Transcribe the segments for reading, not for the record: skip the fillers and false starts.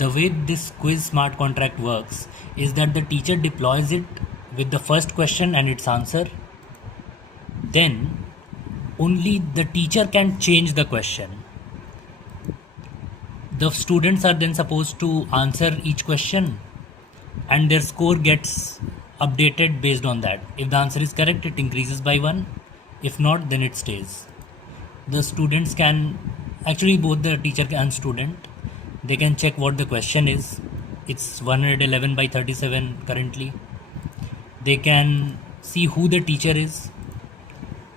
the way this quiz smart contract works is that the teacher deploys it with the first question and its answer. Then only the teacher can change the question. The students are then supposed to answer each question and their score gets updated based on that. If the answer is correct, it increases by 1. If not, then it stays. The students can, actually both the teacher and student, they can check what the question is. It's 111 by 37 currently. They can see who the teacher is,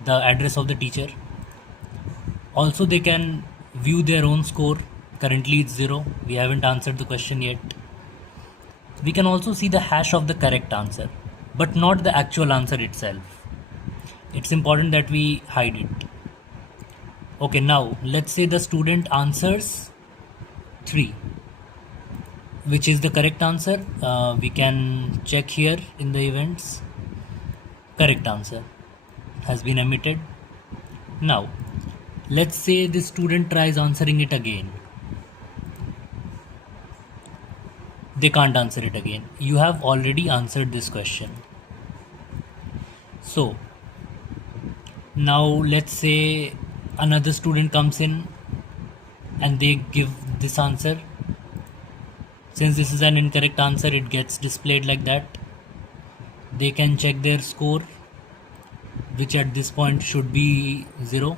the address of the teacher. Also they can view their own score. Currently it's 0. We haven't answered the question yet. We can also see the hash of the correct answer, but not the actual answer itself. It's important that we hide it. Okay, now let's say the student answers 3, which is the correct answer. We can check here in the events. Correct answer has been emitted. Now let's say the student tries answering it again. They can't answer it again. You have already answered this question. So now let's say another student comes in and they give this answer. Since this is an incorrect answer, it gets displayed like that. They can check their score, which at this point should be 0.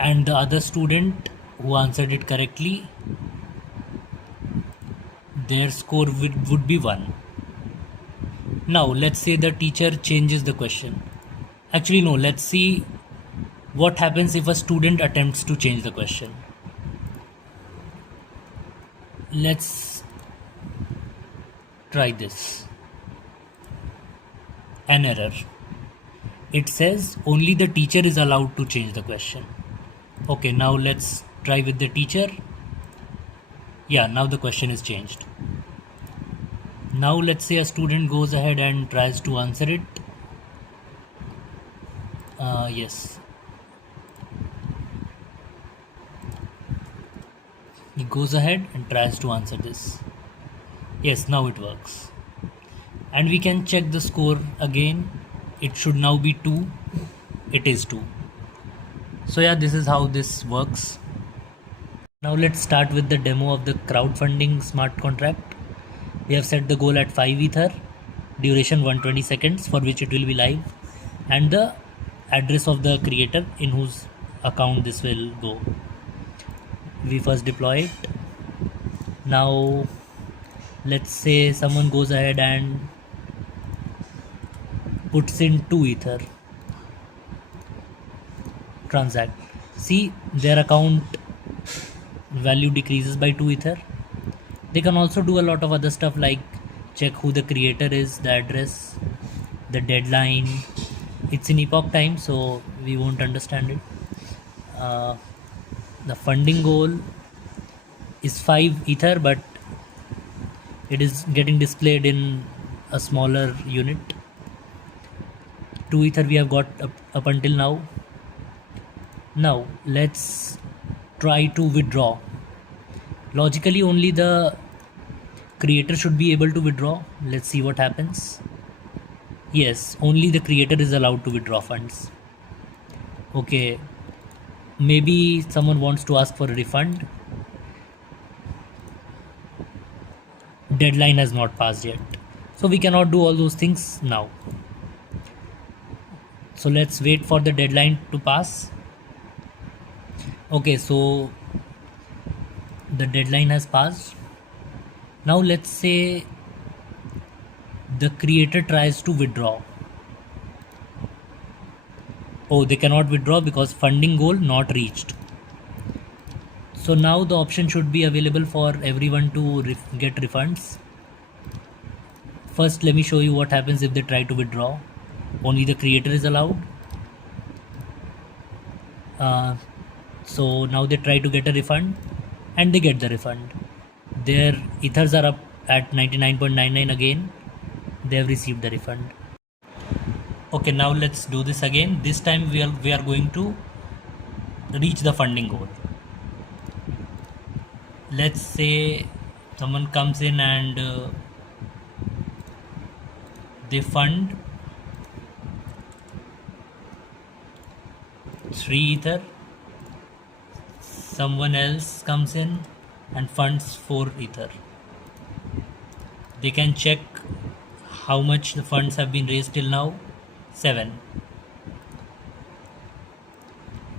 And the other student who answered it correctly, their score would be 1. Now let's say the teacher changes the question. Actually no, let's see what happens if a student attempts to change the question. Let's try this. An error. It says only the teacher is allowed to change the question. Okay, now let's try with the teacher. Yeah, now the question is changed. Now let's say a student goes ahead and tries to answer it. Yes. He goes ahead and tries to answer this. Yes, now it works. And we can check the score again. It should now be 2. It is 2. So yeah, this is how this works. Now let's start with the demo of the crowdfunding smart contract. We have set the goal at 5 Ether, duration 120 seconds for which it will be live, and the address of the creator in whose account this will go. We first deploy it. Now let's say someone goes ahead and puts in 2 Ether. Transact. See, their account value decreases by 2 Ether. They can also do a lot of other stuff like check who the creator is, the address, the deadline. It's in epoch time, so we won't understand it. The funding goal is 5 Ether, but it is getting displayed in a smaller unit. 2 Ether we have got up until now. Now let's try to withdraw. Logically only the creator should be able to withdraw. Let's see what happens. Yes, only the creator is allowed to withdraw funds. Okay, maybe someone wants to ask for a refund. Deadline has not passed yet, so we cannot do all those things now. So let's wait for the deadline to pass. Okay, so the deadline has passed. Now let's say the creator tries to withdraw. Oh, they cannot withdraw because funding goal not reached. So now the option should be available for everyone to get refunds. First, let me show you what happens if they try to withdraw. Only the creator is allowed. So now they try to get a refund and they get the refund. Their ethers are up at 99.99 again. They have received the refund. Okay, now let's do this again. This time we are going to reach the funding goal. let's say someone comes in and they fund 3 ether, someone else comes in and funds 4 ether. They can check how much the funds have been raised till now, 7.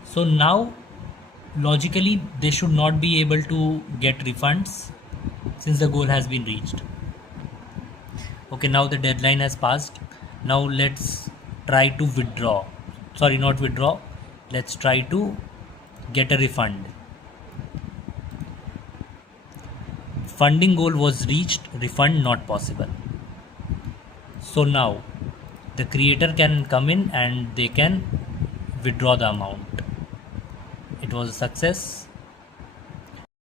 So now logically they should not be able to get refunds since the goal has been reached. Okay, now the deadline has passed. Now let's try to withdraw. Sorry, not withdraw. Let's try to get a refund. Funding goal was reached, refund not possible. So now the creator can come in and they can withdraw the amount. It was a success.